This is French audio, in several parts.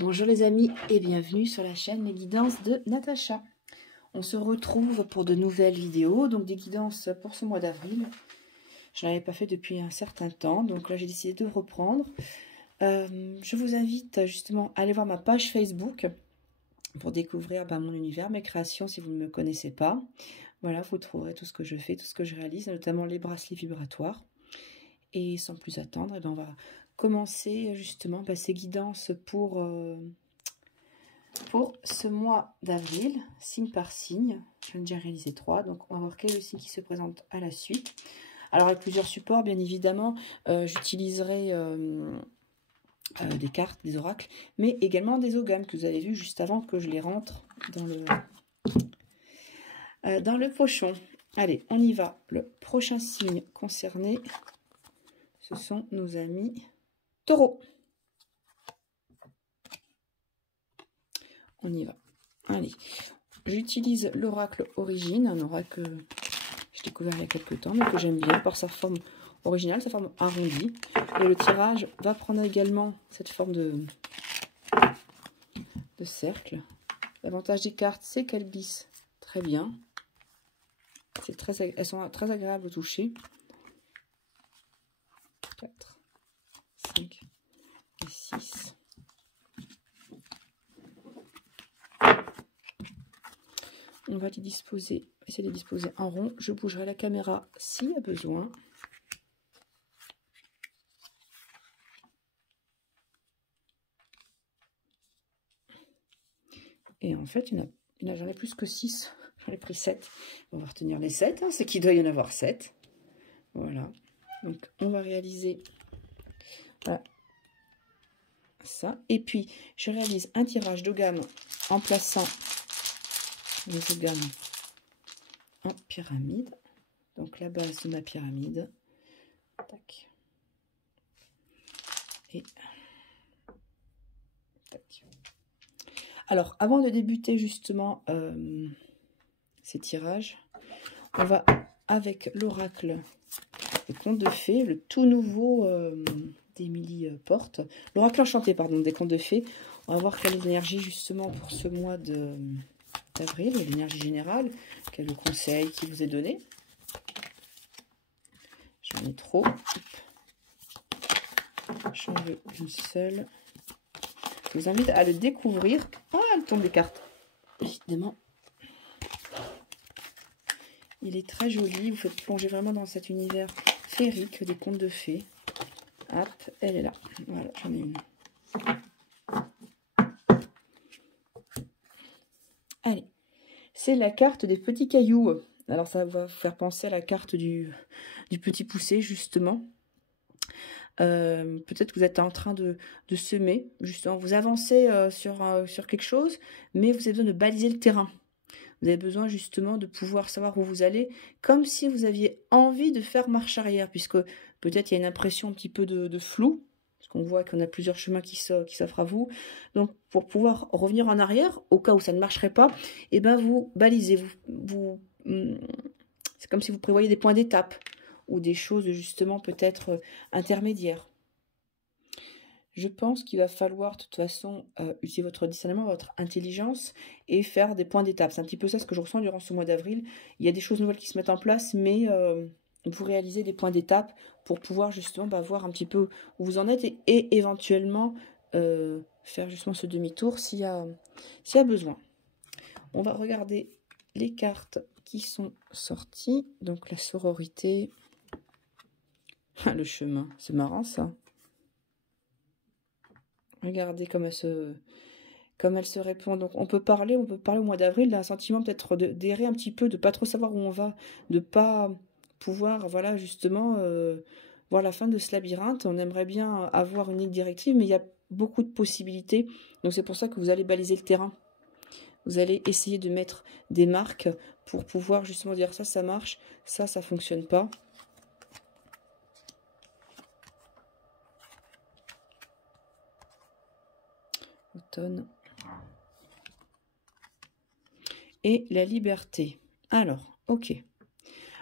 Bonjour les amis et bienvenue sur la chaîne Les Guidances de Natacha. On se retrouve pour de nouvelles vidéos, donc des guidances pour ce mois d'avril. Je n'en avais pas fait depuis un certain temps, donc là j'ai décidé de reprendre. Je vous invite justement à aller voir ma page Facebook pour découvrir mon univers, mes créations si vous ne me connaissez pas. Voilà, vous trouverez tout ce que je fais, tout ce que je réalise, notamment les bracelets vibratoires. Et sans plus attendre, on va commencer justement ces guidances pour ce mois d'avril, signe par signe. J'en ai déjà réalisé 3, donc on va voir quel est le signe qui se présente à la suite. Alors avec plusieurs supports, bien évidemment, j'utiliserai des cartes, des oracles, mais également des oghams que vous avez vu juste avant que je les rentre dans le pochon. Allez, on y va. Le prochain signe concerné, ce sont nos amis Taureaux. On y va. Allez, j'utilise l'oracle Origine, un oracle que j'ai découvert il y a quelques temps, mais que j'aime bien par sa forme originale, sa forme arrondie. Et le tirage va prendre également cette forme de cercle. L'avantage des cartes, c'est qu'elles glissent très bien. Elles sont très agréables au toucher. 4, 5 et 6. On va les disposer, essayer de les disposer en rond. Je bougerai la caméra s'il y a besoin. Et en fait, j'en ai plus que 6. J'en ai pris 7. On va retenir les 7, c'est qu'il doit y en avoir 7. Voilà. Donc, on va réaliser voilà, ça. Et puis, je réalise un tirage d'ogham en plaçant les oghams en pyramide. Donc, la base de ma pyramide. Tac. Et tac. Alors, avant de débuter justement ces tirages, on va avec l'oracle des contes de fées, le tout nouveau d'Émilie Porte, l'oracle enchanté, pardon, des contes de fées. On va voir quelle est l'énergie justement pour ce mois d'avril, l'énergie générale, quel est le conseil qui vous est donné. J'en ai trop. J'en veux une seule. Je vous invite à le découvrir. Ah, elle tombe des cartes. Évidemment. Il est très joli. Vous faites plonger vraiment dans cet univers féerique des contes de fées. Hop, elle est là. Voilà, j'en ai une. Allez. C'est la carte des petits cailloux. Alors, ça va vous faire penser à la carte du petit poussé, justement. Peut-être que vous êtes en train de semer, justement, vous avancez sur quelque chose, mais vous avez besoin de baliser le terrain. Vous avez besoin justement de pouvoir savoir où vous allez, comme si vous aviez envie de faire marche arrière, puisque peut-être il y a une impression un petit peu de flou, parce qu'on voit qu'on a plusieurs chemins qui s'offrent à vous. Donc pour pouvoir revenir en arrière, au cas où ça ne marcherait pas, et ben vous balisez, c'est comme si vous prévoyez des points d'étape, ou des choses justement peut-être intermédiaires. Je pense qu'il va falloir de toute façon utiliser votre discernement, votre intelligence et faire des points d'étape. C'est un petit peu ça ce que je ressens durant ce mois d'avril. Il y a des choses nouvelles qui se mettent en place, mais vous réalisez des points d'étape pour pouvoir justement voir un petit peu où vous en êtes et éventuellement faire justement ce demi-tour s'il y a besoin. On va regarder les cartes qui sont sorties. Donc la sororité... le chemin, c'est marrant ça. Regardez comme elle se répond. Donc on peut parler au mois d'avril d'un sentiment peut-être d'errer un petit peu, de pas trop savoir où on va, de pas pouvoir, voilà, justement, voir la fin de ce labyrinthe. On aimerait bien avoir une ligne directive, mais il y a beaucoup de possibilités. Donc c'est pour ça que vous allez baliser le terrain. Vous allez essayer de mettre des marques pour pouvoir justement dire ça marche, ça fonctionne pas. Automne. Et la liberté. Alors, ok.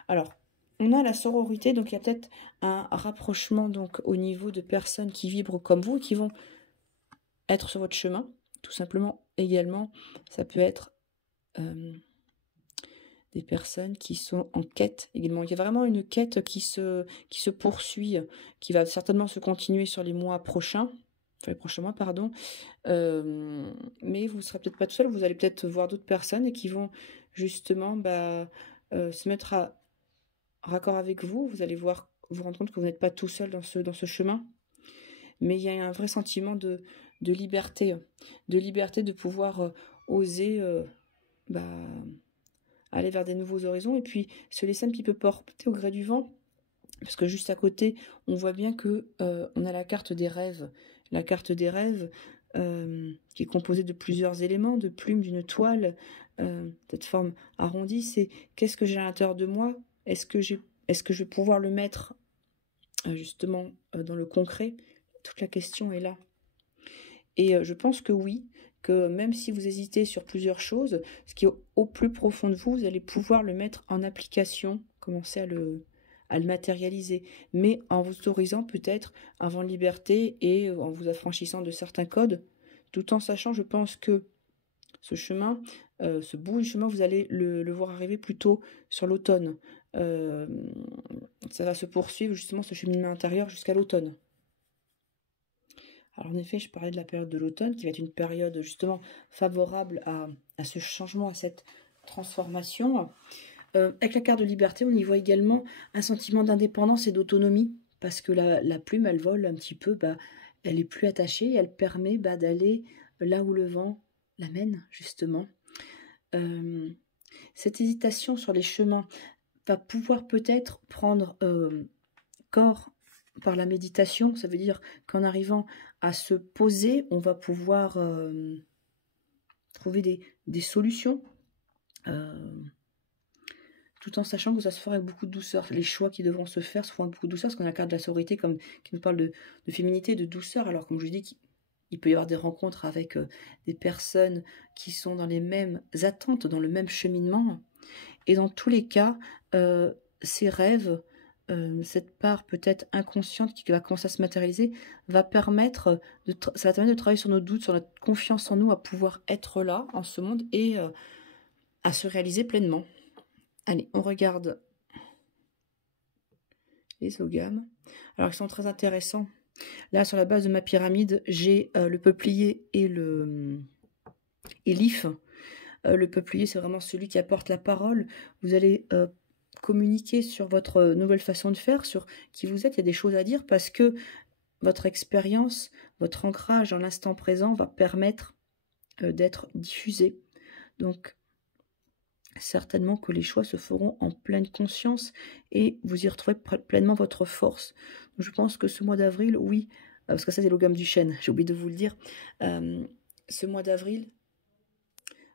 Alors, on a la sororité, donc il y a peut-être un rapprochement donc au niveau de personnes qui vibrent comme vous, qui vont être sur votre chemin, tout simplement. Également, ça peut être des personnes qui sont en quête également. Il y a vraiment une quête qui se poursuit, qui va certainement se continuer sur les mois prochains, enfin les prochains mois, pardon. Mais vous ne serez peut-être pas tout seul, vous allez peut-être voir d'autres personnes et qui vont justement se mettre à raccord avec vous. Vous allez vous rendre compte que vous n'êtes pas tout seul dans ce chemin. Mais il y a un vrai sentiment de liberté, de pouvoir oser aller vers des nouveaux horizons et puis se laisser un petit peu porter au gré du vent. Parce que juste à côté, on voit bien que on a la carte des rêves. La carte des rêves qui est composée de plusieurs éléments, de plumes, d'une toile, cette forme arrondie. C'est qu'est-ce que j'ai à l'intérieur de moi? Est-ce que je vais pouvoir le mettre justement dans le concret? Toute la question est là. Et je pense que oui, que même si vous hésitez sur plusieurs choses, ce qui est au plus profond de vous, vous allez pouvoir le mettre en application, commencer à le matérialiser, mais en vous autorisant peut-être un vent de liberté et en vous affranchissant de certains codes, tout en sachant, je pense que ce chemin, ce bout du chemin, vous allez le voir arriver plutôt sur l'automne. Ça va se poursuivre justement ce cheminement intérieur jusqu'à l'automne. Alors en effet, je parlais de la période de l'automne, qui va être une période justement favorable à ce changement, à cette transformation. Avec la carte de liberté, on y voit également un sentiment d'indépendance et d'autonomie, parce que la plume, elle vole un petit peu, elle est plus attachée, et elle permet d'aller là où le vent l'amène, justement. Cette hésitation sur les chemins va pouvoir peut-être prendre corps par la méditation. Ça veut dire qu'en arrivant à se poser, on va pouvoir trouver des solutions, tout en sachant que ça se fera avec beaucoup de douceur. Les choix qui devront se faire se feront avec beaucoup de douceur, parce qu'on a la carte de la sororité qui nous parle de féminité, de douceur. Alors comme je dis, il peut y avoir des rencontres avec des personnes qui sont dans les mêmes attentes, dans le même cheminement. Et dans tous les cas, ces rêves, cette part peut-être inconsciente qui va commencer à se matérialiser, va permettre ça va permettre de travailler sur nos doutes, sur notre confiance en nous, à pouvoir être là, en ce monde, et à se réaliser pleinement. Allez, on regarde les ogames. Alors, ils sont très intéressants. Là, sur la base de ma pyramide, j'ai le peuplier et l'if. Le peuplier, c'est vraiment celui qui apporte la parole. Vous allez communiquer sur votre nouvelle façon de faire, sur qui vous êtes. Il y a des choses à dire parce que votre expérience, votre ancrage dans l'instant présent va permettre d'être diffusé. Donc, certainement que les choix se feront en pleine conscience et vous y retrouvez pleinement votre force. Donc, je pense que ce mois d'avril, oui, parce que ça c'est l'ogame du chêne, j'ai oublié de vous le dire, ce mois d'avril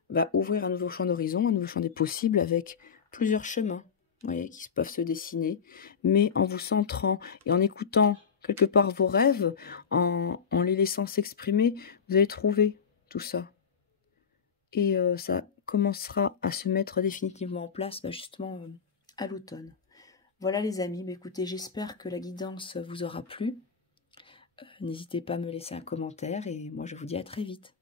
va ouvrir un nouveau champ d'horizon, un nouveau champ des possibles avec plusieurs chemins, vous voyez, qui peuvent se dessiner, mais en vous centrant et en écoutant quelque part vos rêves, en les laissant s'exprimer, vous allez trouver tout ça. Et ça commencera à se mettre définitivement en place justement à l'automne. Voilà les amis, écoutez, j'espère que la guidance vous aura plu. N'hésitez pas à me laisser un commentaire et moi je vous dis à très vite.